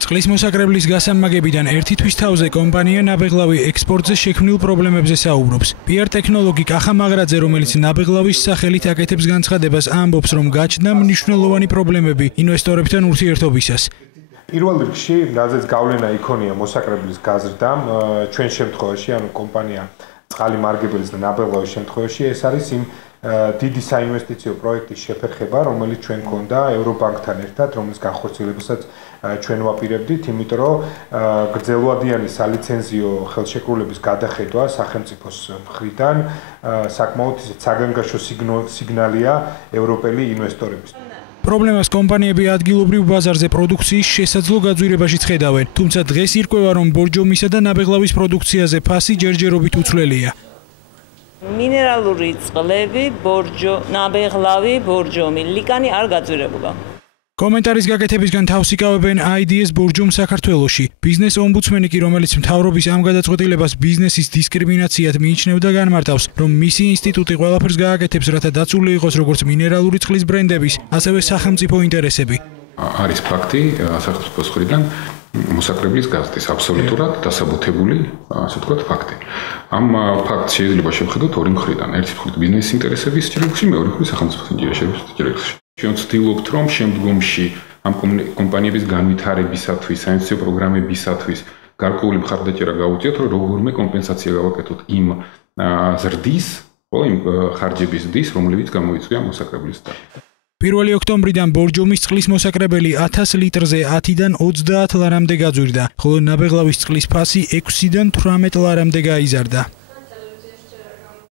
წყლის მოსაკრებლის გასამაგებიდან ერთი თვის თავზე კომპანია ნაბეღლავი ექსპორტზე შექმნილ პრობლემებზე საუბრობს. PR ტექნოლოგი კახა მაღრაძე, რომელიც ნაბეღლავის სახელით აკეთებს განცხადებას, ამბობს, რომ გაჩნდა მნიშვნელოვანი პრობლემები ინვესტორებთან ურთიერთობისას. პირველ რიგში, რაზეც გავლენა იქონია მოსაკრებლის გაზრდამ, ჩვენ შემთხვევაში, ანუ კომპანია წყალი მარგებელის და ნაბეღლავის შემთხვევაში, ეს არის იმ დიდი საინვესტიციო პროექტის შეფერხება, რომელიც ჩვენ გქონდა ევრობანკთან ერთად, რომლის განხორციელებასაც ჩვენ ვაპირებდით, იმიტომ რომ გრძელვადიანი სალიცენზიო ხელშეკრულების გადახედვა სახელმწიფოს მხრიდან საკმაოდ საგანგაშო სიგნალია ევროპელი ინვესტორებისთვის. პრობლემას კომპანიები ადგილობრივ ბაზარზე პროდუქციის შესაძლო გაძვირებაშიც ხედავენ, თუმცა დღეს ირკვევა, რომ ბორჯომისა და ნაბეღლავის პროდუქციაზე ფასი ჯერჯერობით უცვლელია. მინერალური წყლები, ნაბეღლავი, ბორჯომი, ლიკანი არ გაძვირებულა. კომენტარის გაკეთებისგან თავს იკავებენ IDS ბორჯომ საქართველოში. ბიზნეს ომბუდსმენი კი, რომელიც მთავრობის ამ გადაწყვეტილებას ბიზნესის დისკრიმინაციად მიიჩნევდა, განმარტავს, რომ მისი ინსტიტუტი ყველაფერს გააკეთებს, რათა დაცული იყოს როგორც მინერალური წყლის ბრენდების, ასევე სახელმწიფო ინტერესები. არის ფაქტი სახელმწიფოს მხრიდან მოსაკრებლის გაზრდის აბსოლუტურად დასაბუთებული, ასე ვთქვათ, ფაქტი. ამ ფაქტს შეიძლება შევხედოთ ორი მხრიდან. ერთი მხრით ბიზნესის ინტერესების ჭრილში, მეორე მხრით სახელმწიფოს ინტერესების ჭრილში. ჩვენ ვცდილობთ, რომ შემდგომში ამ კომპანიების განვითარებისათვის, საინვესტიციო პროგრამებისათვის გარკვეული მხარდაჭერა გავუწიოთ, რომ როგორმე კომპენსაცია გავაკეთოთ იმ ზრდის, იმ ხარჯების ზრდის, რომლებიც გამოიწვია მოსაკრებლისთან. 1 ოქტომბრიდან ბორჯომის წყლის მოსაკრებელი 1000 ლიტრზე 10-დან 30 ლარამდე გაძვირდა, ხოლო ნაბეღლავის წყლის ფასი 6-დან 18 ლარამდე გაიზარდა.